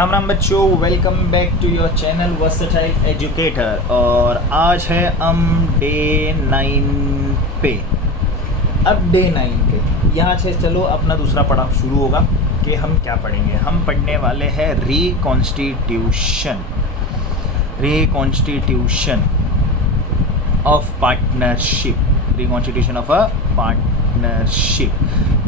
राम राम बच्चों, welcome back to your channel versatile educator. और आज है हम डे 9 पे। अब डे 9 पे यहाँ से चलो अपना दूसरा पड़ाव शुरू होगा कि हम क्या पढ़ेंगे। हम पढ़ने वाले हैं reconstitution of partnership. Reconstitution of a partnership.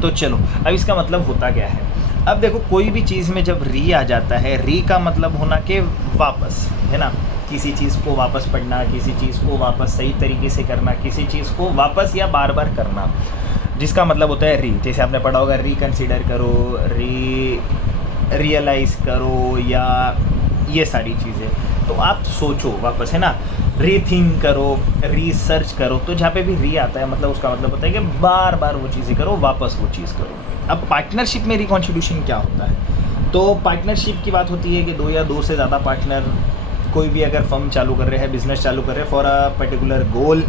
तो चलो, अब इसका मतलब होता क्या है। अब देखो, कोई भी चीज़ में जब री आ जाता है, री का मतलब होना कि वापस, है ना। किसी चीज़ को वापस पढ़ना, किसी चीज़ को वापस सही तरीके से करना, किसी चीज़ को वापस या बार बार करना, जिसका मतलब होता है री। जैसे आपने पढ़ा होगा, रिकन्सिडर करो, रियलाइज़ करो, या ये सारी चीज़ें। तो आप सोचो वापस, है ना। रीथिंक करो, रिसर्च करो। तो जहाँ पे भी री आता है, मतलब उसका मतलब होता है कि बार बार वो चीज़ें करो, वापस वो चीज़ करो। अब पार्टनरशिप में रिकॉन्स्टिट्यूशन क्या होता है। तो पार्टनरशिप की बात होती है कि दो या दो से ज़्यादा पार्टनर कोई भी अगर फर्म चालू कर रहे हैं, बिजनेस चालू कर रहे हैं फॉर अ पर्टिकुलर गोल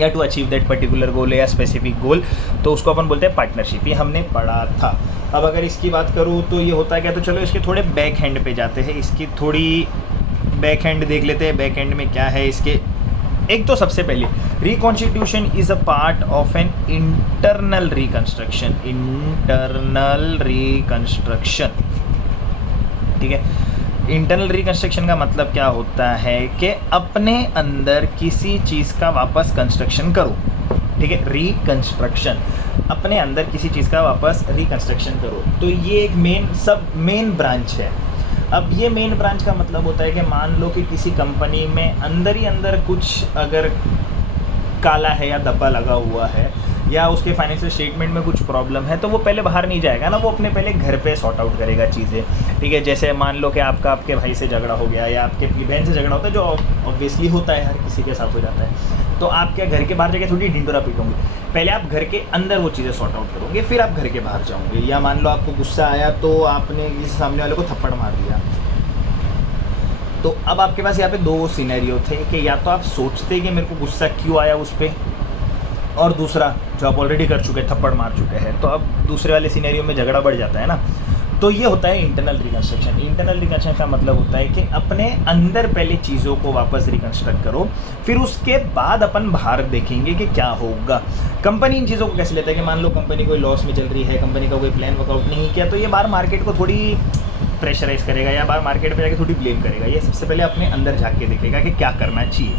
या to achieve that particular goal या स्पेसिफिक गोल, तो उसको अपन बोलते हैं पार्टनरशिप। ये हमने पढ़ा था। अब अगर इसकी बात करूँ तो ये होता है क्या, तो चलो इसके थोड़े बैक हैंड पे जाते हैं। इसकी थोड़ी बैक हैंड देख लेते हैं। बैक हैंड में क्या है इसके। एक तो सबसे पहले, reconstitution is a part of an internal reconstruction. ठीक है। इंटरनल रिकन्स्ट्रक्शन का मतलब क्या होता है कि अपने अंदर किसी चीज़ का वापस कंस्ट्रक्शन करो। ठीक है, रिकन्स्ट्रक्शन, अपने अंदर किसी चीज़ का वापस रिकन्स्ट्रक्शन करो। तो ये एक मेन ब्रांच है। अब ये मेन ब्रांच का मतलब होता है कि मान लो कि किसी कंपनी में अंदर ही अंदर कुछ अगर काला है या धब्बा लगा हुआ है, या उसके फाइनेंशियल स्टेटमेंट में कुछ प्रॉब्लम है, तो वो पहले बाहर नहीं जाएगा ना, वो अपने पहले घर पे सॉर्ट आउट करेगा चीज़ें। ठीक है, जैसे मान लो कि आपका आपके भाई से झगड़ा हो गया, या आपके बहन से झगड़ा होता है, जो ऑब्वियसली होता है, हर किसी के साथ हो जाता है। तो आप क्या घर के बाहर जाके थोड़ी ढिंडोरा पीटोगे, पहले आप घर के अंदर वो चीज़ें सॉर्ट आउट करोगे, फिर आप घर के बाहर जाओगे। या मान लो आपको गुस्सा आया तो आपने किसी सामने वाले को थप्पड़ मार दिया। तो अब आपके पास यहाँ पे दो सिनेरियो थे कि या तो आप सोचते कि मेरे को गुस्सा क्यों आया उस पर, और दूसरा जो आप ऑलरेडी कर चुके, थप्पड़ मार चुके हैं, तो अब दूसरे वाले सिनेरियो में झगड़ा बढ़ जाता है ना। तो ये होता है इंटरनल रिकन्स्ट्रक्शन। इंटरनल रिकन्स्ट्रक्शन का मतलब होता है कि अपने अंदर पहले चीज़ों को वापस रिकन्स्ट्रक्ट करो, फिर उसके बाद अपन बाहर देखेंगे कि क्या होगा। कंपनी इन चीज़ों को कैसे लेता है कि मान लो कंपनी कोई लॉस में चल रही है, कंपनी का कोई प्लान वर्कआउट नहीं किया, तो ये बाहर मार्केट को थोड़ी प्रेशराइज करेगा, या बाहर मार्केट पे जाके थोड़ी ब्लेम करेगा। ये सबसे पहले अपने अंदर झाँक के देखेगा कि क्या करना चाहिए।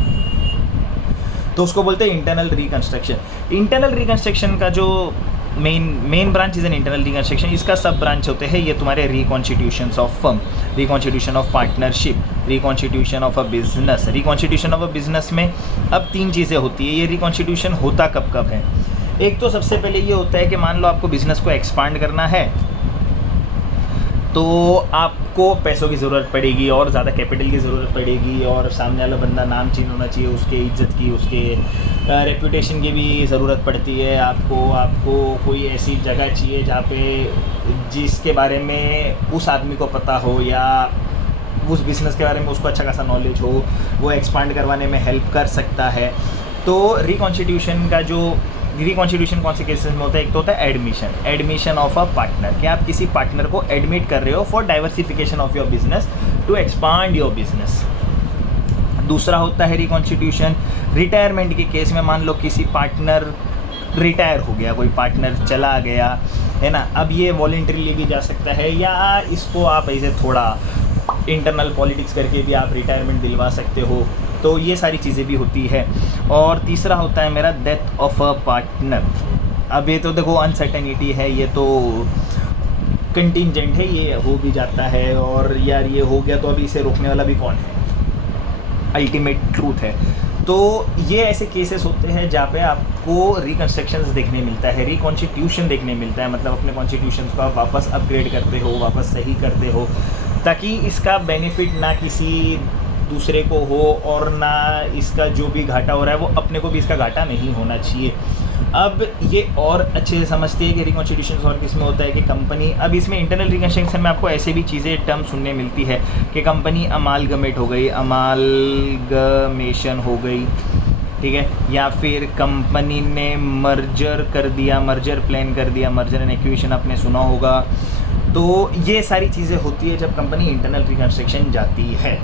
तो उसको बोलते हैं इंटरनल रिकन्स्ट्रक्शन। इंटरनल रिकन्स्ट्रक्शन का जो main branch is an internal reconstruction. इसका सब ब्रांच होते हैं ये तुम्हारे reconstitution of firm, reconstitution of partnership, reconstitution of a business. Reconstitution of a business में अब तीन चीज़ें होती है। ये रिकॉन्स्टिट्यूशन होता कब कब है। एक तो सबसे पहले ये होता है कि मान लो आपको बिजनेस को एक्सपांड करना है, तो आपको पैसों की ज़रूरत पड़ेगी, और ज़्यादा कैपिटल की ज़रूरत पड़ेगी, और सामने वाला बंदा नाम चीन होना चाहिए, उसके इज्जत की, उसके रेपुटेशन की भी ज़रूरत पड़ती है। आपको कोई ऐसी जगह चाहिए जहाँ पे जिसके बारे में उस आदमी को पता हो, या उस बिज़नेस के बारे में उसको अच्छा खासा नॉलेज हो, वो एक्सपांड करवाने में हेल्प कर सकता है। तो रिकॉन्स्टिट्यूशन का जो रिकॉन्स्टिट्यूशन कौन से केसेस में होता है, एक तो होता है एडमिशन ऑफ अ पार्टनर, कि आप किसी पार्टनर को एडमिट कर रहे हो for diversification of your business, to expand your business. दूसरा होता है रिकॉन्स्टिट्यूशन रिटायरमेंट के केस में। मान लो किसी पार्टनर रिटायर हो गया, कोई पार्टनर चला गया, है ना। अब ये वॉलंटरीली भी जा सकता है, या इसको आप ऐसे थोड़ा इंटरनल पॉलिटिक्स करके भी आप रिटायरमेंट दिलवा सकते हो। तो ये सारी चीज़ें भी होती है। और तीसरा होता है मेरा डेथ ऑफ अ पार्टनर। अब ये तो देखो अनसर्टेनिटी है, ये तो कंटिंजेंट है, ये हो भी जाता है, और यार ये हो गया तो अभी इसे रोकने वाला भी कौन है, अल्टीमेट ट्रूथ है। तो ये ऐसे केसेस होते हैं जहाँ पे आपको रिकन्स्ट्रक्शंस देखने मिलता है, रिकॉन्स्टिट्यूशन देखने मिलता है। मतलब अपने कॉन्स्टिट्यूशंस को आप वापस अपग्रेड करते हो, वापस सही करते हो, ताकि इसका बेनिफिट ना किसी दूसरे को हो, और ना इसका जो भी घाटा हो रहा है वो अपने को भी इसका घाटा नहीं होना चाहिए। अब ये और अच्छे से समझते हैं कि रिकॉन्स्टिट्यूशन और किस में होता है कि कंपनी, अब इसमें इंटरनल रिकन्स्ट्रक्शन में आपको ऐसे भी चीज़ें टर्म सुनने मिलती है कि कंपनी अमालगमेट हो गई, अमालगमेशन हो गई, ठीक है, या फिर कंपनी ने मर्जर कर दिया, मर्जर प्लान कर दिया, मर्जर एंड एक्विजिशन आपने सुना होगा। तो ये सारी चीज़ें होती है जब कंपनी इंटरनल रिकंस्ट्रक्शन जाती है।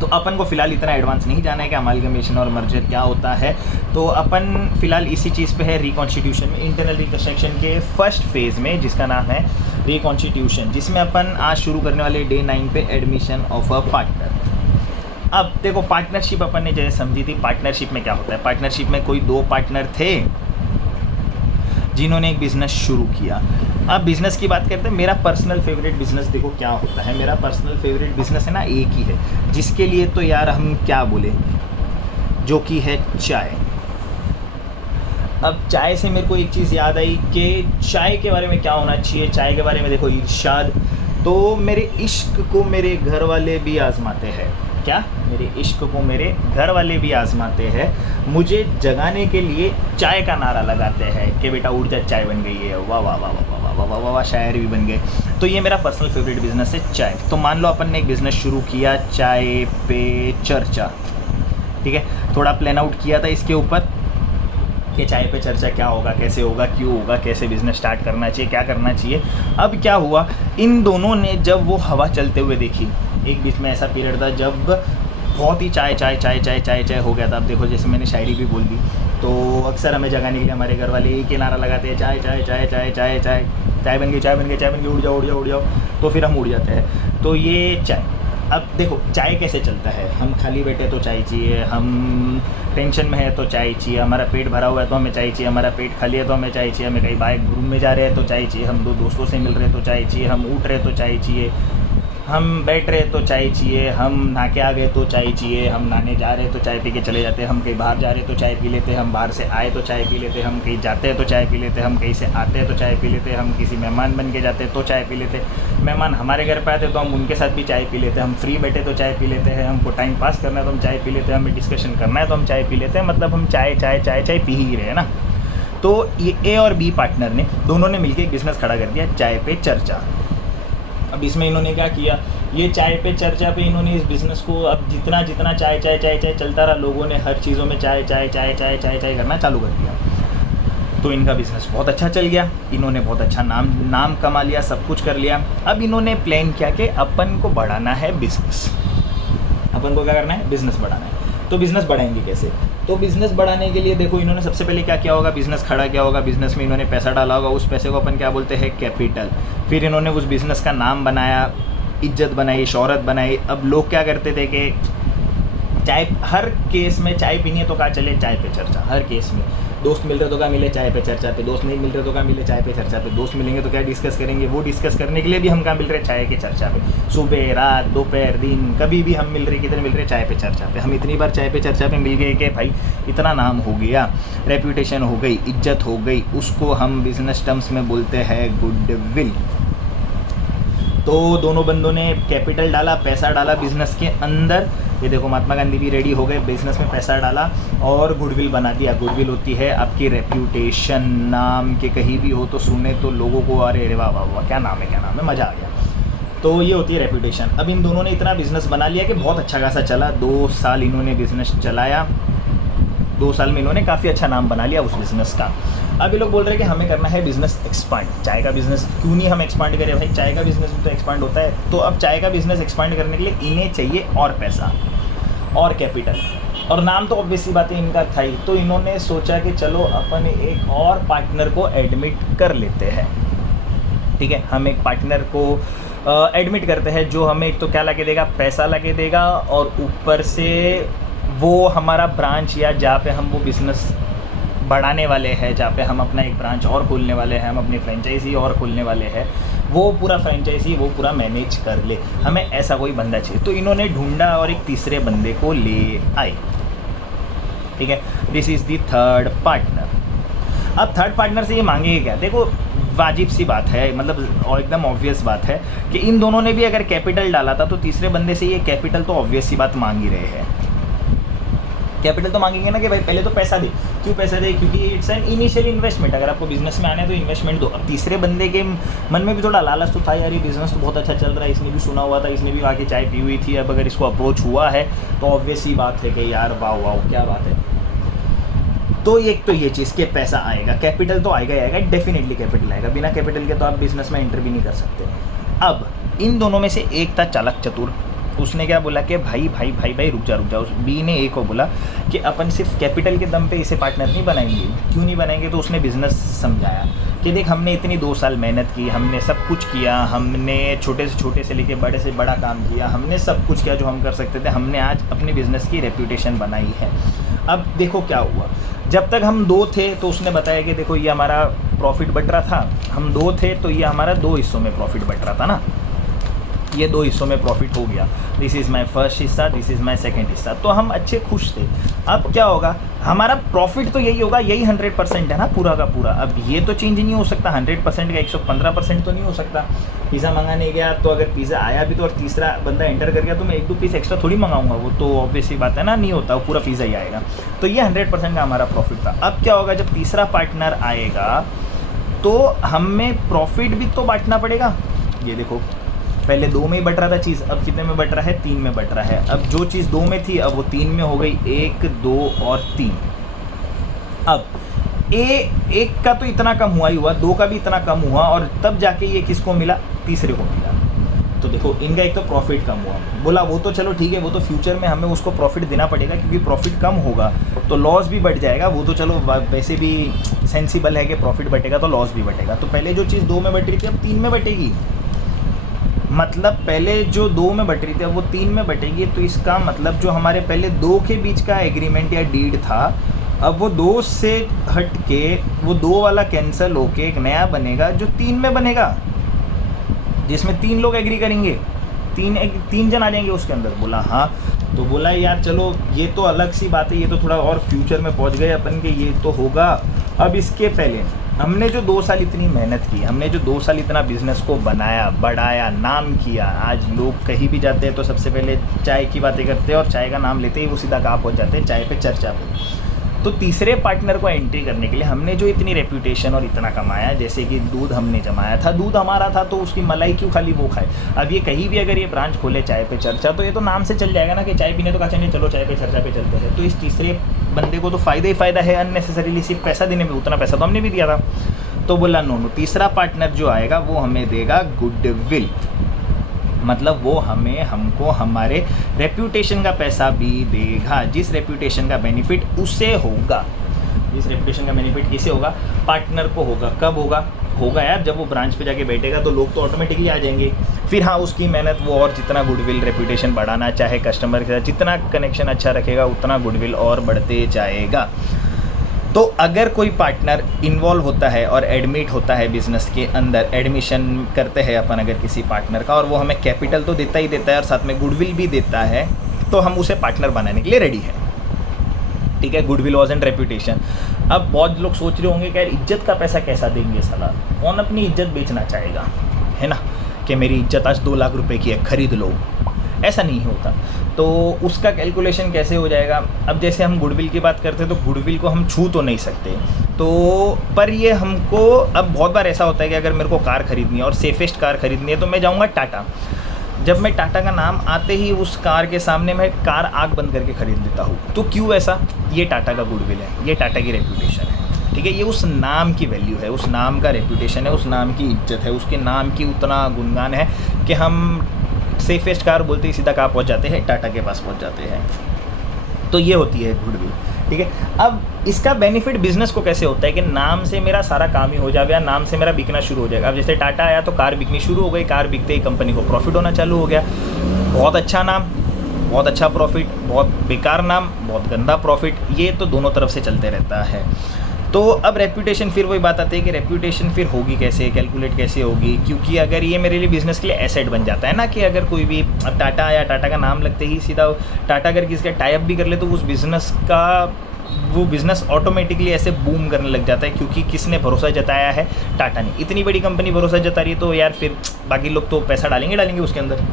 तो अपन को फ़िलहाल इतना एडवांस नहीं जाना है कि अमालगमेशन और मर्जर क्या होता है। तो अपन फ़िलहाल इसी चीज़ पे है, रिकॉन्स्टिट्यूशन में, इंटरनल रिकंस्ट्रक्शन के फर्स्ट फेज़ में, जिसका नाम है रिकॉन्स्टिट्यूशन, जिसमें अपन आज शुरू करने वाले डे 9 पे एडमिशन ऑफ अ पार्टनर। अब देखो, पार्टनरशिप अपन ने जैसे समझी थी, पार्टनरशिप में क्या होता है, पार्टनरशिप में कोई 2 पार्टनर थे जिन्होंने एक बिज़नेस शुरू किया। अब बिज़नेस की बात करते हैं, मेरा पर्सनल फेवरेट बिज़नेस देखो क्या होता है, मेरा पर्सनल फेवरेट बिज़नेस है ना, एक ही है, जिसके लिए तो यार हम क्या बोले, जो कि है चाय। अब चाय से मेरे को एक चीज़ याद आई कि चाय के बारे में क्या होना चाहिए, चाय के बारे में देखो इरशाद, तो मेरे इश्क को मेरे घर वाले भी आजमाते हैं। क्या? मेरे इश्क को मेरे घर वाले भी आजमाते हैं, मुझे जगाने के लिए चाय का नारा लगाते हैं कि बेटा उठ जा, चाय बन गई है। वाह वाह वाह वाह वाह वाह वाह वाह, शायर भी बन गए। तो ये मेरा पर्सनल फेवरेट बिज़नेस है चाय। तो मान लो अपन ने एक बिज़नेस शुरू किया, चाय पे चर्चा, ठीक है, थोड़ा प्लान आउट किया था इसके ऊपर कि चाय पे चर्चा क्या होगा, कैसे होगा, क्यों होगा, कैसे बिज़नेस स्टार्ट करना चाहिए, क्या करना चाहिए। अब क्या हुआ, इन दोनों ने जब वो हवा चलते हुए देखी, एक बीच में ऐसा पीरियड था जब बहुत ही चाय चाय चाय चाय चाय चाय हो गया था। अब देखो, जैसे मैंने शायरी भी बोल दी, तो अक्सर हमें जगाने के लिए हमारे घर वाले एक ही नारा लगाते हैं, चाय चाय चाय चाय चाय चाय, चाय बन गई, चाय बन गई, चाय बन गई, उड़ जाओ उड़ जाओ उड़ जाओ, तो फिर हम उड़ जाते हैं। तो ये चाय, अब देखो चाय कैसे चलता है, हम खाली बैठे तो चाय चाहिए, हम टेंशन में है तो चाय चाहिए, हमारा पेट भरा हुआ है तो हमें चाय चाहिए, हमारा पेट खाली है तो हमें चाय चाहिए, हमें कहीं बाइक घूमने जा रहे हैं तो चाय चाहिए, हम 2 दोस्तों से मिल रहे हैं तो चाय चाहिए, हम उठ रहे तो चाय चाहिए, हम बैठ रहे तो चाय चाहिए, हम नहा के आ गए तो चाय चाहिए, हम नहाने जा रहे तो चाय पी के चले जाते हैं, हम कहीं बाहर जा रहे तो चाय पी लेते हैं, हम बाहर से आए तो चाय पी लेते हैं, हम कहीं जाते हैं तो चाय पी लेते हैं, हम कहीं से आते हैं तो चाय पी लेते हैं, हम किसी मेहमान बन के जाते हैं तो चाय पी लेते हैं, मेहमान हमारे घर पे आते तो हम उनके साथ भी चाय पी लेते हैं, हम फ्री बैठे तो चाय पी लेते हैं, हमको टाइम पास करना है तो हम चाय पी लेते हैं, हमें डिस्कशन करना है तो हम चाय पी लेते हैं, मतलब हम चाय चाय चाय चाय पी ही रहे हैं ना। तो ये ए और बी पार्टनर ने, दोनों ने मिलकर एक बिज़नेस खड़ा कर दिया, चाय पे चर्चा। अब इसमें इन्होंने क्या किया, ये चाय पे चर्चा पे इन्होंने इस बिज़नेस को, अब जितना जितना चाय चाय चाय चाय चलता रहा, लोगों ने हर चीज़ों में चाय चाय चाय चाय चाय चाय करना चालू कर दिया। तो इनका बिज़नेस बहुत अच्छा चल गया, इन्होंने बहुत अच्छा नाम कमा लिया, सब कुछ कर लिया। अब इन्होंने प्लान किया कि अपन को बढ़ाना है बिज़नेस, अपन को क्या करना है, बिज़नेस बढ़ाना है। तो बिज़नेस बढ़ाएंगे कैसे, तो बिज़नेस बढ़ाने के लिए देखो इन्होंने सबसे पहले क्या किया होगा, बिज़नेस खड़ा किया होगा, बिज़नेस में इन्होंने पैसा डाला होगा, उस पैसे को अपन क्या बोलते हैं, कैपिटल। फिर इन्होंने उस बिज़नेस का नाम बनाया, इज्जत बनाई, शोहरत बनाई। अब लोग क्या करते थे कि चाय, हर केस में चाय पीनी है तो कहाँ चले, चाय पे चर्चा, हर केस में। दोस्त मिल रहे तो क्या मिले, चाय पे चर्चा पे, दोस्त नहीं मिल रहे तो क्या मिले, चाय पे चर्चा पे, दोस्त मिलेंगे तो क्या डिस्कस करेंगे, वो डिस्कस करने के लिए भी हम कहाँ मिल रहे, चाय के चर्चा पे। सुबह रात दोपहर दिन कभी भी हम मिल रहे, किधर मिल रहे, चाय पे चर्चा पे। हम इतनी बार चाय पे चर्चा पे मिल गए कि भाई इतना नाम हो गया, रेप्यूटेशन हो गई, इज्जत हो गई, उसको हम बिजनेस टर्म्स में बोलते हैं गुडविल। तो दोनों बंदों ने कैपिटल डाला, पैसा डाला बिज़नेस के अंदर। ये देखो महात्मा गांधी भी रेडी हो गए, बिज़नेस में पैसा डाला और गुडविल बना दिया। गुडविल होती है आपकी रेप्यूटेशन, नाम के कहीं भी हो तो सुने तो लोगों को अरे वाह वाह वाह क्या नाम है, क्या नाम है, मज़ा आ गया। तो ये होती है रेप्यूटेशन। अब इन दोनों ने इतना बिज़नेस बना लिया कि बहुत अच्छा खासा चला। 2 साल इन्होंने बिज़नेस चलाया, 2 साल में इन्होंने काफ़ी अच्छा नाम बना लिया उस बिज़नेस का। अब ये लोग बोल रहे हैं कि हमें करना है बिज़नेस एक्सपांड। चाय का बिज़नेस क्यों नहीं हम एक्सपांड करें भाई, चाय का बिज़नेस भी तो एक्सपांड होता है। तो अब चाय का बिज़नेस एक्सपांड करने के लिए इन्हें चाहिए और पैसा और कैपिटल, और नाम तो ऑब्वियस सी बात है इनका था ही। तो इन्होंने सोचा कि चलो अपन एक और पार्टनर को एडमिट कर लेते हैं। ठीक है, हम एक पार्टनर को एडमिट करते हैं जो हमें एक तो क्या लगे देगा, पैसा लगे देगा, और ऊपर से वो हमारा ब्रांच या जहाँ पे हम वो बिज़नेस बढ़ाने वाले हैं, जहाँ पे हम अपना एक ब्रांच और खोलने वाले हैं, हम अपनी फ्रेंचाइजी और खोलने वाले हैं, वो पूरा फ्रेंचाइजी वो पूरा मैनेज कर ले। हमें ऐसा कोई बंदा चाहिए। तो इन्होंने ढूंढा और एक तीसरे बंदे को ले आए। ठीक है, this is the third partner. अब थर्ड पार्टनर से ये मांगेंगे क्या, देखो वाजिब सी बात है, मतलब और एकदम ऑब्वियस बात है कि इन दोनों ने भी अगर कैपिटल डाला था तो तीसरे बंदे से ये कैपिटल तो ऑब्वियस सी बात मांग ही रहे हैं। कैपिटल तो मांगेंगे ना कि भाई पहले तो पैसा दे। क्यों पैसा दे, क्योंकि इट्स एन इनिशियल इन्वेस्टमेंट। अगर आपको बिजनेस में आना है तो इन्वेस्टमेंट दो। अब तीसरे बंदे के मन में भी थोड़ा लालच तो था, यार ये बिजनेस तो बहुत अच्छा चल रहा है, इसने भी सुना हुआ था, इसने भी आके चाय पी हुई थी, अब अगर इसको अप्रोच हुआ है तो ऑब्वियस ही बात है कि यार वाह वाह क्या बात है। तो एक तो ये चीज़ के पैसा आएगा, कैपिटल तो आएगा ही आएगा, डेफिनेटली कैपिटल आएगा, बिना कैपिटल के तो आप बिजनेस में एंटर भी नहीं कर सकते। अब इन दोनों में से एक था चालाक चतुर, उसने क्या बोला कि भाई भाई भाई भाई रुक जा, उस बी ने ए को बोला कि अपन सिर्फ कैपिटल के दम पे इसे पार्टनर नहीं बनाएंगे। क्यों नहीं बनाएंगे? तो उसने बिज़नेस समझाया कि देख हमने इतनी 2 साल मेहनत की, हमने सब कुछ किया, हमने छोटे से लेके बड़े से बड़ा काम किया, हमने सब कुछ किया जो हम कर सकते थे, हमने आज अपने बिज़नेस की रेप्यूटेशन बनाई है। अब देखो क्या हुआ, जब तक हम 2 थे तो उसने बताया कि देखो ये हमारा प्रॉफिट बट रहा था, हम 2 थे तो ये हमारा 2 हिस्सों में प्रॉफिट बट रहा था ना, ये 2 हिस्सों में प्रॉफिट हो गया, दिस इज़ माई फर्स्ट हिस्सा, दिस इज़ माई सेकेंड हिस्सा, तो हम अच्छे खुश थे। अब क्या होगा, हमारा प्रॉफिट तो यही होगा, यही 100% है ना पूरा का पूरा। अब ये तो चेंज नहीं हो सकता, 100% का 115% तो नहीं हो सकता। पिज़्ज़ा मंगाने गया तो अगर पिज़्ज़ा आया भी तो और तीसरा बंदा एंटर कर गया तो मैं 1-2 पीस एक्स्ट्रा थोड़ी मंगाऊंगा, वो तो ऑब्वियसली बात है ना, नहीं होता, वो पूरा पिज़्ज़ा ही आएगा। तो ये 100% का हमारा प्रॉफिट था। अब क्या होगा, जब तीसरा पार्टनर आएगा तो हमें प्रॉफिट भी तो बांटना पड़ेगा। ये देखो पहले 2 में ही बट रहा था चीज़, अब कितने में बट रहा है, 3 में बट रहा है। अब जो चीज़ 2 में थी अब वो 3 में हो गई, 1, 2 और 3। अब एक का तो इतना कम हुआ ही हुआ, 2 का भी इतना कम हुआ, और तब जाके ये किसको मिला, तीसरे को मिला। तो देखो इनका एक तो प्रॉफिट कम हुआ, बोला वो तो चलो ठीक है, वो तो फ्यूचर में हमें उसको प्रॉफिट देना पड़ेगा क्योंकि प्रॉफिट कम होगा तो लॉस भी बढ़ जाएगा, वो तो चलो वैसे भी सेंसिबल है कि प्रॉफिट बटेगा तो लॉस भी बटेगा। तो पहले जो चीज़ 2 में बट रही थी अब 3 में बटेगी, मतलब पहले जो 2 में बट रही थी अब वो 3 में बटेगी। तो इसका मतलब जो हमारे पहले 2 के बीच का एग्रीमेंट या डीड था, अब वो 2 से हट के वो 2 वाला कैंसिल होके एक नया बनेगा जो 3 में बनेगा, जिसमें 3 लोग एग्री करेंगे, 3 जन आ जाएंगे उसके अंदर। बोला हाँ, तो बोला यार चलो ये तो अलग सी बात है, ये तो थोड़ा और फ्यूचर में पहुंच गए अपन के, ये तो होगा। अब इसके पहले हमने जो 2 साल इतनी मेहनत की, हमने जो 2 साल इतना बिजनेस को बनाया, बढ़ाया, नाम किया, आज लोग कहीं भी जाते हैं तो सबसे पहले चाय की बातें करते हैं और चाय का नाम लेते ही वो सीधा कहाँ पहुँच जाते हैं, चाय पे चर्चा पे। तो तीसरे पार्टनर को एंट्री करने के लिए हमने जो इतनी रेप्यूटेशन और इतना कमाया, जैसे कि दूध हमने जमाया था, दूध हमारा था तो उसकी मलाई क्यों खाली वो खाए। अब ये कहीं भी अगर ये ब्रांच खोले चाय पे चर्चा, तो ये तो नाम से चल जाएगा ना कि चाय पीने तो कहा चलिए चलो चाय पे चर्चा पे चलते हैं। तो इस तीसरे बंदे को तो फ़ायदा ही फ़ायदा है, अननेसेसरीली सिर्फ पैसा देने में, उतना पैसा तो हमने भी दिया था। तो बोला नो, तीसरा पार्टनर जो आएगा वो हमें देगा गुडविल, मतलब वो हमको हमारे रेप्यूटेशन का पैसा भी देगा, जिस रेप्यूटेशन का बेनिफिट उसे होगा। जिस रेप्यूटेशन का बेनिफिट किसे होगा, पार्टनर को होगा। कब होगा यार, जब वो ब्रांच पे जाके बैठेगा तो लोग तो ऑटोमेटिकली आ जाएंगे। फिर हाँ, उसकी मेहनत वो और जितना गुडविल रेप्यूटेशन बढ़ाना चाहे, कस्टमर के साथ जितना कनेक्शन अच्छा रखेगा उतना गुडविल और बढ़ते जाएगा। तो अगर कोई पार्टनर इन्वॉल्व होता है और एडमिट होता है बिज़नेस के अंदर, एडमिशन करते हैं अपन अगर किसी पार्टनर का, और वो हमें कैपिटल तो देता ही देता है और साथ में गुडविल भी देता है, तो हम उसे पार्टनर बनाने के लिए रेडी हैं। ठीक है, गुडविल वॉज एंड रेप्यूटेशन। अब बहुत लोग सोच रहे होंगे कि यार इज्जत का पैसा कैसा देंगे साला, कौन अपनी इज्जत बेचना चाहेगा, है ना, कि मेरी इज्जत आज 2 लाख रुपए की है, खरीद लो। ऐसा नहीं होता। तो उसका कैलकुलेशन कैसे हो जाएगा। अब जैसे हम गुडविल की बात करते हैं तो गुडविल को हम छू तो नहीं सकते, तो पर ये हमको, अब बहुत बार ऐसा होता है कि अगर मेरे को कार खरीदनी है और सेफेस्ट कार खरीदनी है तो मैं जाऊँगा टाटा। जब मैं टाटा का नाम आते ही उस कार के सामने मैं कार आँख बंद करके ख़रीद लेता हूँ। तो क्यों ऐसा, ये टाटा का गुडविल है, ये टाटा की रेप्यूटेशन है। ठीक है, ये उस नाम की वैल्यू है, उस नाम का रेप्यूटेशन है, उस नाम की इज्जत है, उसके नाम की उतना गुणगान है कि हम सेफेस्ट कार बोलते ही सीधा कहाँ पहुँच जाते हैं, टाटा के पास पहुँच जाते हैं। तो ये होती है गुडविल। ठीक है, अब इसका बेनिफिट बिजनेस को कैसे होता है कि नाम से मेरा सारा काम ही हो जाएगा, नाम से मेरा बिकना शुरू हो जाएगा। अब जैसे टाटा आया तो कार बिकनी शुरू हो गई, कार बिकते ही कंपनी को प्रॉफिट होना चालू हो गया। बहुत अच्छा नाम, बहुत अच्छा प्रॉफिट, बहुत बेकार नाम, बहुत गंदा प्रॉफिट, ये तो दोनों तरफ से चलते रहता है। तो अब रेप्यूटेशन, फिर वही बात आती है कि रेप्यूटेशन फिर होगी कैसे, कैलकुलेट कैसे होगी, क्योंकि अगर ये मेरे लिए बिज़नेस के लिए एसेट बन जाता है ना, कि अगर कोई भी, अब टाटा आया, टाटा का नाम लगते ही सीधा टाटा अगर किसी का टाई अप भी कर ले तो उस बिज़नेस का, वो बिज़नेस ऑटोमेटिकली ऐसे बूम करने लग जाता है, क्योंकि किसने भरोसा जताया है, टाटा ने। इतनी बड़ी कंपनी भरोसा जता रही है तो यार फिर बाकी लोग तो पैसा डालेंगे उसके अंदर।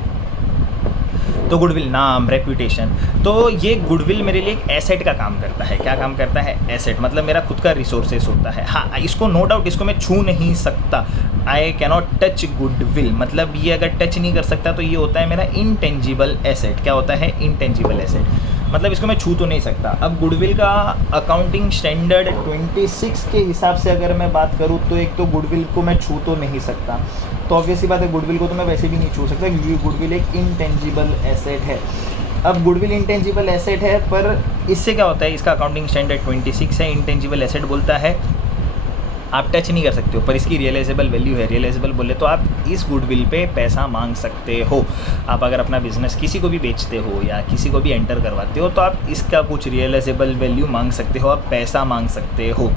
तो गुडविल, नाम, रेप्यूटेशन, तो ये गुडविल मेरे लिए एक एसेट का काम करता है। क्या काम करता है, एसेट, मतलब मेरा खुद का रिसोर्सेस होता है। हाँ, इसको नो डाउट, इसको मैं छू नहीं सकता, I can not touch goodwill, मतलब ये अगर टच नहीं कर सकता तो ये होता है मेरा इनटेंजिबल एसेट। क्या होता है, इनटेंजिबल एसेट। मतलब इसको मैं छू तो नहीं सकता। अब गुडविल का अकाउंटिंग स्टैंडर्ड 26 के हिसाब से अगर मैं बात करूँ तो एक तो गुडविल को मैं छू तो नहीं सकता, तो ऑब्वियसली बात है गुडविल को तो मैं वैसे भी नहीं छू सकता क्योंकि गुडविल एक इंटेंजिबल एसेट है। अब गुडविल इंटेंजिबल एसेट है, पर इससे क्या होता है, इसका अकाउंटिंग स्टैंडर्ड 26 है, इंटेंजिबल एसेट बोलता है आप टच नहीं कर सकते हो, पर इसकी रियलाइजेबल वैल्यू है। रियलाइजेबल बोले तो आप इस गुडविल पे पैसा मांग सकते हो। आप अगर अपना बिजनेस किसी को भी बेचते हो या किसी को भी एंटर करवाते हो तो आप इसका कुछ रियलाइजेबल वैल्यू मांग सकते हो, आप पैसा मांग सकते हो।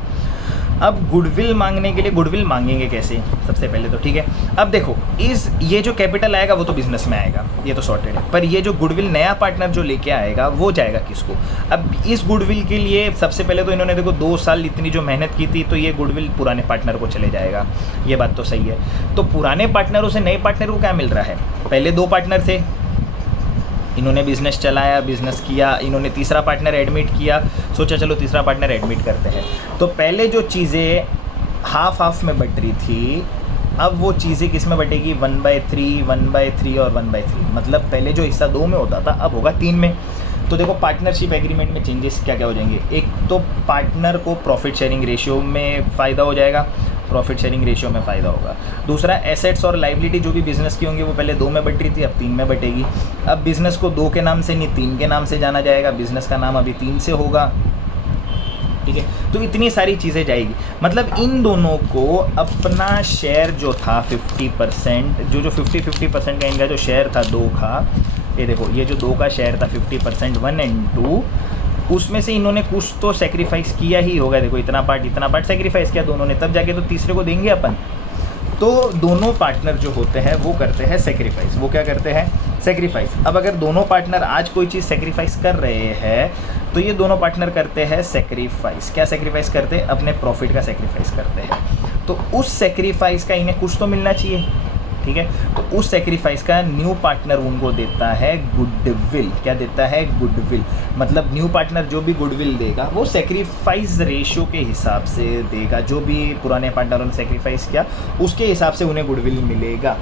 अब गुडविल मांगने के लिए गुडविल मांगेंगे कैसे, सबसे पहले तो ठीक है। अब देखो ये जो कैपिटल आएगा वो तो बिजनेस में आएगा, ये तो सॉर्टेड है, पर ये जो गुडविल नया पार्टनर जो लेके आएगा वो जाएगा किसको। अब इस गुडविल के लिए सबसे पहले तो इन्होंने देखो 2 साल इतनी जो मेहनत की थी, तो ये गुडविल पुराने पार्टनर को चले जाएगा, ये बात तो सही है। तो पुराने पार्टनरों से नए पार्टनर को क्या मिल रहा है, पहले 2 पार्टनर थे, इन्होंने बिज़नेस चलाया, बिज़नेस किया, इन्होंने तीसरा पार्टनर एडमिट किया, सोचा चलो तीसरा पार्टनर एडमिट करते हैं। तो पहले जो चीज़ें हाफ में बट रही थी, अब वो चीज़ें किस में बटेगी, 1/3, 1/3 और 1/3। मतलब पहले जो हिस्सा 2 में होता था अब होगा 3 में। तो देखो पार्टनरशिप एग्रीमेंट में चेंजेस क्या क्या हो जाएंगे। एक तो पार्टनर को प्रॉफिट शेयरिंग रेशियो में फ़ायदा हो जाएगा, प्रॉफिट शेयरिंग रेशियो में फ़ायदा होगा। दूसरा, एसेट्स और लाइबिलिटी जो भी बिज़नेस की होंगी वो पहले 2 में बट रही थी, अब 3 में बटेगी। अब बिज़नेस को 2 के नाम से नहीं 3 के नाम से जाना जाएगा, बिज़नेस का नाम अभी 3 से होगा, ठीक है। तो इतनी सारी चीज़ें जाएगी। मतलब इन दोनों को अपना शेयर जो था 50%, जो 50% का इनका जो शेयर था 2 का, ये देखो ये जो 2 का शेयर था 50%, 1 और 2, उसमें से इन्होंने कुछ तो सेक्रीफाइस किया ही होगा। देखो इतना पार्ट सेक्रीफाइस किया दोनों ने, तब जाके तो तीसरे को देंगे अपन। तो दोनों पार्टनर जो होते हैं वो करते हैं सेक्रीफाइस। वो क्या करते हैं, सेक्रीफाइस। अब अगर दोनों पार्टनर आज कोई चीज़ सेक्रीफाइस कर रहे हैं तो ये दोनों पार्टनर करते हैं सेक्रीफाइस। क्या सेक्रीफाइस करते हैं, अपने प्रॉफिट का सेक्रीफाइस करते हैं। तो उस सेक्रीफाइस का इन्हें कुछ तो मिलना चाहिए, ठीक है। तो उस सेक्रीफाइस का न्यू पार्टनर उनको देता है गुडविल। क्या देता है, गुडविल। मतलब न्यू पार्टनर जो भी गुडविल देगा वो सेक्रीफाइस रेशियो के हिसाब से देगा, जो भी पुराने पार्टनरों ने सेक्रीफाइस किया उसके हिसाब से उन्हें गुडविल मिलेगा।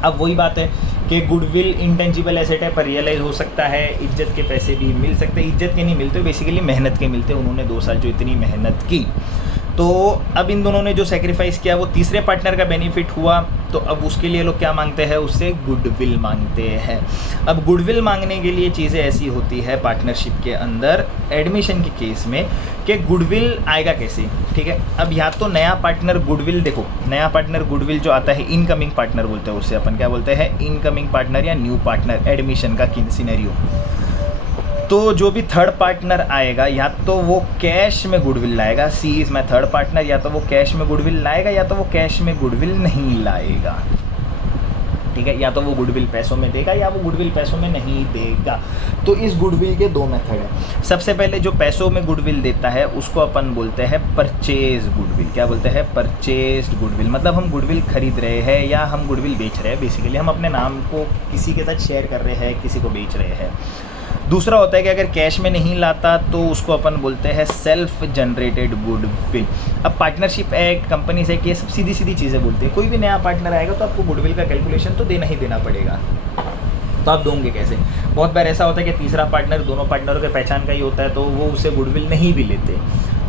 अब वही बात है कि गुडविल इंटेंजिबल एसेट है, पर रियलाइज हो सकता है, इज्जत के पैसे भी मिल सकते हैं। इज्जत के नहीं मिलते, बेसिकली मेहनत के मिलते। उन्होंने 2 साल जो इतनी मेहनत की, तो अब इन दोनों ने जो सेक्रीफाइस किया वो तीसरे पार्टनर का बेनिफिट हुआ, तो अब उसके लिए लोग क्या मांगते हैं, उससे गुडविल मांगते हैं। अब गुडविल मांगने के लिए चीज़ें ऐसी होती है पार्टनरशिप के अंदर, एडमिशन के केस में, कि गुडविल आएगा कैसे, ठीक है। अब यहाँ तो नया पार्टनर गुडविल, देखो नया पार्टनर गुडविल जो आता है, इनकमिंग पार्टनर बोलते हैं उसे, अपन क्या बोलते हैं, इनकमिंग पार्टनर या न्यू पार्टनर, एडमिशन का सिनेरियो। तो जो भी थर्ड पार्टनर आएगा या तो वो कैश में गुडविल लाएगा, सी इज़ माई थर्ड पार्टनर, या तो वो कैश में गुडविल लाएगा या तो वो कैश में गुडविल नहीं लाएगा, ठीक है। या तो वो गुडविल पैसों में देगा या वो गुडविल पैसों में नहीं देगा। तो इस गुडविल के 2 मेथड हैं। सबसे पहले जो पैसों में गुडविल देता है उसको अपन बोलते हैं परचेज गुडविल। क्या बोलते हैं, परचेज गुडविल। मतलब हम गुडविल खरीद रहे हैं या हम गुडविल बेच रहे हैं, बेसिकली हम अपने नाम को किसी के साथ शेयर कर रहे हैं, किसी को बेच रहे हैं। दूसरा होता है कि अगर कैश में नहीं लाता तो उसको अपन बोलते हैं सेल्फ जनरेटेड गुडविल। अब पार्टनरशिप एक्ट, कंपनी से ये सब सीधी सीधी चीज़ें बोलते हैं। कोई भी नया पार्टनर आएगा तो आपको गुडविल का कैलकुलेशन तो देना ही देना पड़ेगा। तो आप दोगे कैसे, बहुत बार ऐसा होता है कि तीसरा पार्टनर दोनों पार्टनरों के पहचान का ही होता है, तो वो उसे गुडविल नहीं भी लेते।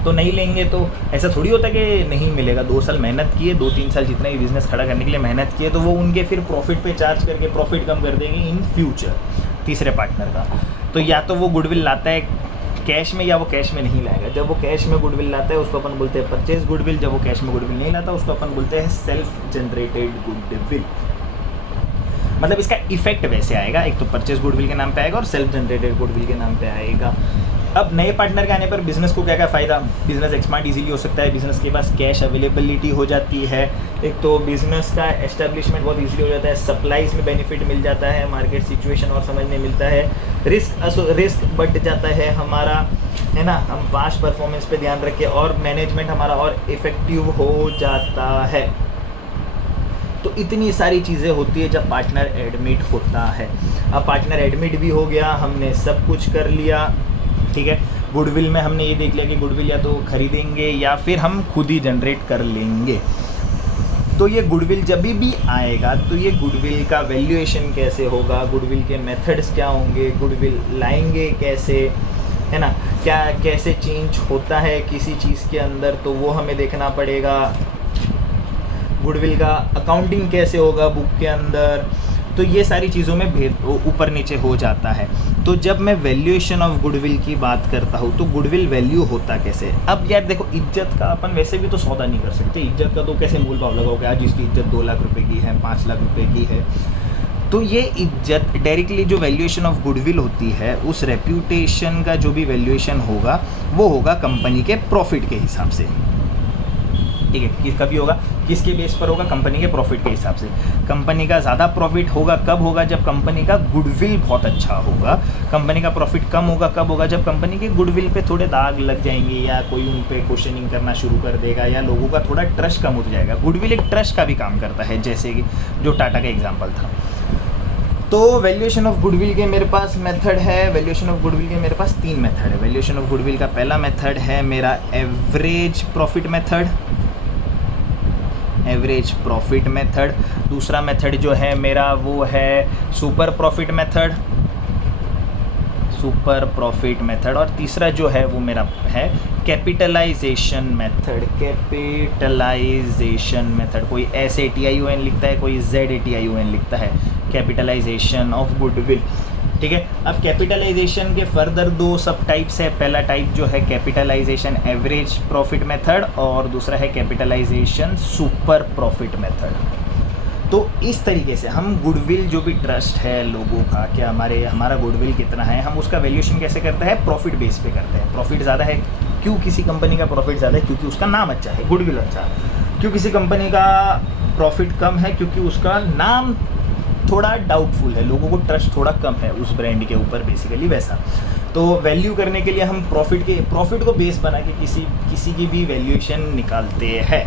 तो नहीं लेंगे तो ऐसा थोड़ी होता है कि नहीं मिलेगा। 2 साल मेहनत किए, 2-3 साल जितना भी बिज़नेस खड़ा करने के लिए मेहनत किए, तो वो उनके फिर प्रॉफिट पे चार्ज करके प्रॉफिट कम कर देंगे इन फ्यूचर तीसरे पार्टनर का। तो या तो वो गुडविल लाता है कैश में या वो कैश में नहीं लाएगा। जब वो कैश में गुडविल लाता है उसको अपन बोलते हैं परचेज गुडविल, जब वो कैश में गुडविल नहीं लाता उसको अपन बोलते हैं सेल्फ जनरेटेड गुडविल। मतलब इसका इफेक्ट वैसे आएगा, एक तो परचेज गुडविल के नाम पे आएगा और सेल्फ जनरेटेड गुडविल के नाम पे आएगा। अब नए पार्टनर के आने पर बिज़नेस को क्या क्या फ़ायदा, बिज़नेस एक्सपांड इजीली हो सकता है, बिज़नेस के पास कैश अवेलेबिलिटी हो जाती है, एक तो बिज़नेस का एस्टेब्लिशमेंट बहुत इजीली हो जाता है, सप्लाईज में बेनिफिट मिल जाता है, मार्केट सिचुएशन और समझने मिलता है, रिस्क बढ़ जाता है हमारा, है ना, हम पास्ट परफॉर्मेंस पे ध्यान रखें और मैनेजमेंट हमारा और इफ़ेक्टिव हो जाता है। तो इतनी सारी चीज़ें होती है जब पार्टनर एडमिट होता है। अब पार्टनर एडमिट भी हो गया, हमने सब कुछ कर लिया, ठीक है। गुडविल में हमने ये देख लिया कि गुडविल या तो खरीदेंगे या फिर हम खुद ही जनरेट कर लेंगे। तो ये गुडविल जब भी आएगा तो ये गुडविल का वैल्यूएशन कैसे होगा, गुडविल के मेथड्स क्या होंगे, गुडविल लाएंगे कैसे, है ना, क्या कैसे चेंज होता है किसी चीज़ के अंदर, तो वो हमें देखना पड़ेगा। गुडविल का अकाउंटिंग कैसे होगा बुक के अंदर, तो ये सारी चीज़ों में भेद ऊपर नीचे हो जाता है। तो जब मैं वैल्यूएशन ऑफ गुडविल की बात करता हूँ तो गुडविल वैल्यू होता कैसे। अब यार देखो, इज्जत का अपन वैसे भी तो सौदा नहीं कर सकते, इज्जत का तो कैसे मूल भाव लगाओगे, आज जिसकी इज्जत 2 लाख रुपए की है, 5 लाख रुपए की है, तो ये इज्जत डायरेक्टली जो वैल्यूएशन ऑफ गुडविल होती है, उस रेप्यूटेशन का जो भी वैल्यूएशन होगा वो होगा कंपनी के प्रॉफिट के हिसाब से, ठीक है। कभी होगा, किसके बेस पर होगा, कंपनी के प्रॉफिट के हिसाब से। कंपनी का ज़्यादा प्रॉफिट होगा कब होगा, जब कंपनी का गुडविल बहुत अच्छा होगा। कंपनी का प्रॉफिट कम होगा कब होगा, जब कंपनी के गुडविल पे थोड़े दाग लग जाएंगे या कोई उन पे क्वेश्चनिंग करना शुरू कर देगा या लोगों का थोड़ा ट्रस्ट कम हो जाएगा। गुडविल एक ट्रस्ट का भी काम करता है, जैसे कि जो टाटा का एग्जाम्पल था। तो वैल्यूएशन ऑफ गुडविल के मेरे पास मेथड है, वैल्यूएशन ऑफ गुडविल के मेरे पास 3 मेथड है। वैल्यूएशन ऑफ गुडविल का पहला मेथड है मेरा average profit method, average profit method. दूसरा मेथड जो है मेरा वो है super profit method, super profit method. और तीसरा जो है वो मेरा है कैपिटलाइजेशन मेथड, कैपिटलाइजेशन मेथड। कोई SATION लिखता है, कोई ZATION लिखता है, कैपिटलाइजेशन ऑफ गुडविल, ठीक है। अब कैपिटलाइजेशन के फर्दर 2 सब टाइप्स है। पहला टाइप जो है कैपिटलाइजेशन एवरेज प्रॉफिट मेथड और दूसरा है कैपिटलाइजेशन सुपर प्रॉफिट मेथड। तो इस तरीके से हम गुडविल जो भी ट्रस्ट है लोगों का, कि हमारा गुडविल कितना है, हम उसका वैल्यूएशन कैसे करते हैं, प्रॉफिट बेस पे करते हैं। प्रॉफिट ज़्यादा है, क्यों किसी कंपनी का प्रॉफिट ज़्यादा है, क्योंकि उसका नाम अच्छा है, गुडविल अच्छा है। क्यों किसी कंपनी का प्रॉफिट कम है, क्योंकि उसका नाम थोड़ा डाउटफुल है, लोगों को ट्रस्ट थोड़ा कम है उस ब्रांड के ऊपर, बेसिकली वैसा। तो वैल्यू करने के लिए हम प्रॉफिट को बेस बना के किसी की भी वैल्यूएशन निकालते हैं।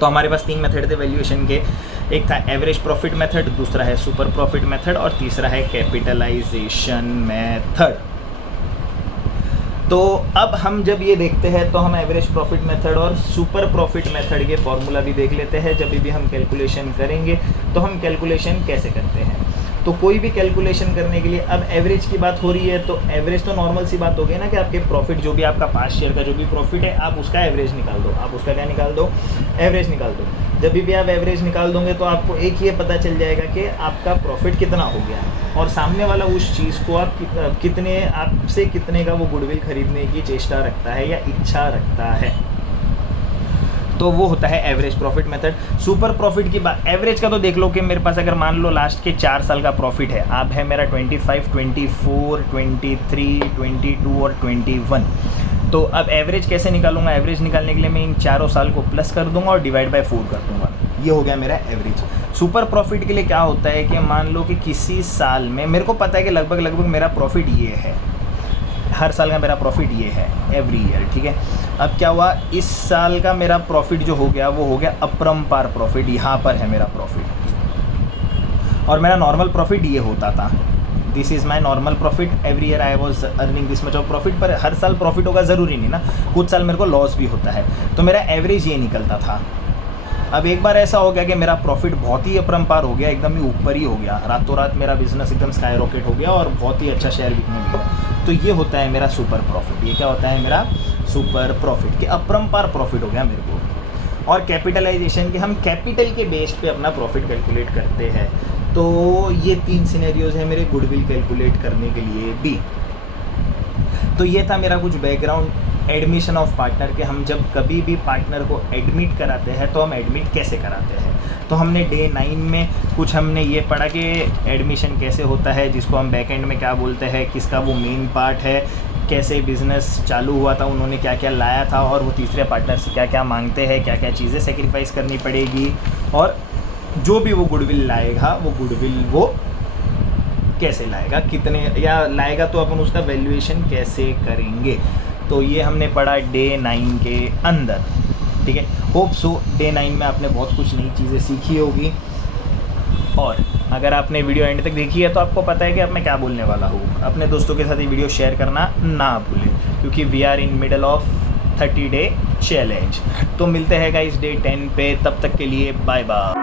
तो हमारे पास 3 मेथड थे वैल्यूएशन के, एक था एवरेज प्रॉफिट मेथड, दूसरा है सुपर प्रॉफिट मेथड और तीसरा है कैपिटलाइजेशन मेथड। तो अब हम जब ये देखते हैं तो हम एवरेज प्रॉफिट मेथड और सुपर प्रॉफिट मेथड के फॉर्मूला भी देख लेते हैं। जब भी हम कैलकुलेशन करेंगे तो हम कैलकुलेशन कैसे करते हैं, तो कोई भी कैलकुलेशन करने के लिए, अब एवरेज की बात हो रही है तो एवरेज तो नॉर्मल सी बात हो गई ना, कि आपके प्रॉफिट जो भी आपका पास्ट ईयर का जो भी प्रॉफिट है आप उसका एवरेज निकाल दो, आप उसका क्या निकाल दो, एवरेज निकाल दो। जब भी आप एवरेज निकाल दोगे तो आपको एक ये पता चल जाएगा कि आपका प्रॉफिट कितना हो गया और सामने वाला उस चीज़ को आप आपसे कितने का वो गुडविल खरीदने की चेष्टा रखता है या इच्छा रखता है, तो वो होता है average profit method. Super profit की बात, एवरेज का तो देख लो कि मेरे पास अगर मान लो लास्ट के 4 साल का प्रॉफिट है, अब है मेरा 25, 24, 23, 22 और 21। तो अब एवरेज कैसे निकालूंगा, एवरेज निकालने के लिए मैं इन चारों साल को प्लस कर दूंगा और डिवाइड बाय 4 कर दूंगा, ये हो गया मेरा एवरेज। सुपर प्रॉफिट के लिए क्या होता है कि मान लो कि किसी साल में मेरे को पता है कि लगभग मेरा प्रॉफिट ये है, हर साल का मेरा प्रॉफिट ये है एवरी ईयर, ठीक है। अब क्या हुआ, इस साल का मेरा प्रॉफिट जो हो गया वो हो गया अपरंपार प्रॉफिट, यहाँ पर है मेरा प्रॉफिट और मेरा नॉर्मल प्रॉफिट ये होता था, this is my normal profit, every year I was earning this much of profit. पर हर साल प्रॉफिट होगा ज़रूरी नहीं ना, कुछ साल मेरे को लॉस भी होता है, तो मेरा एवरेज ये निकलता था। अब एक बार ऐसा हो गया कि मेरा प्रॉफिट बहुत ही अपरंपार हो गया, एकदम ही ऊपर ही हो गया, रातों रात मेरा बिजनेस एकदम स्काई रॉकेट हो गया और बहुत ही अच्छा शेयर बिकने लगा, तो ये होता है मेरा सुपर प्रॉफिट। ये क्या होता है मेरा सुपर प्रॉफिट, कि अपरंपार प्रॉफिट हो गया मेरे को। और कैपिटलाइजेशन के हम कैपिटल के बेस पे अपना प्रॉफिट कैलकुलेट करते हैं। तो ये 3 सिनेरियोज हैं मेरे गुडविल कैलकुलेट करने के लिए भी। तो ये था मेरा कुछ बैकग्राउंड एडमिशन ऑफ पार्टनर के, हम जब कभी भी पार्टनर को एडमिट कराते हैं तो हम एडमिट कैसे कराते हैं। तो हमने डे 9 में कुछ हमने ये पढ़ा कि एडमिशन कैसे होता है, जिसको हम बैक एंड में क्या बोलते हैं, किसका वो मेन पार्ट है, कैसे बिज़नेस चालू हुआ था, उन्होंने क्या क्या लाया था और वो तीसरे पार्टनर से क्या क्या मांगते हैं, क्या क्या चीज़ें सेक्रीफाइस करनी पड़ेगी, और जो भी वो गुडविल लाएगा वो गुडविल वो कैसे लाएगा, कितने या लाएगा, तो अपन उसका वैल्यूएशन कैसे करेंगे। तो ये हमने पढ़ा डे 9 के अंदर, ठीक है। होप सो डे 9 में आपने बहुत कुछ नई चीज़ें सीखी होगी, और अगर आपने वीडियो एंड तक देखी है तो आपको पता है कि अब मैं क्या बोलने वाला हूँ। अपने दोस्तों के साथ ये वीडियो शेयर करना ना भूलें, क्योंकि we are in middle of 30 day challenge. तो मिलते हैं गाइस डे 10 पे, तब तक के लिए बाय बाय।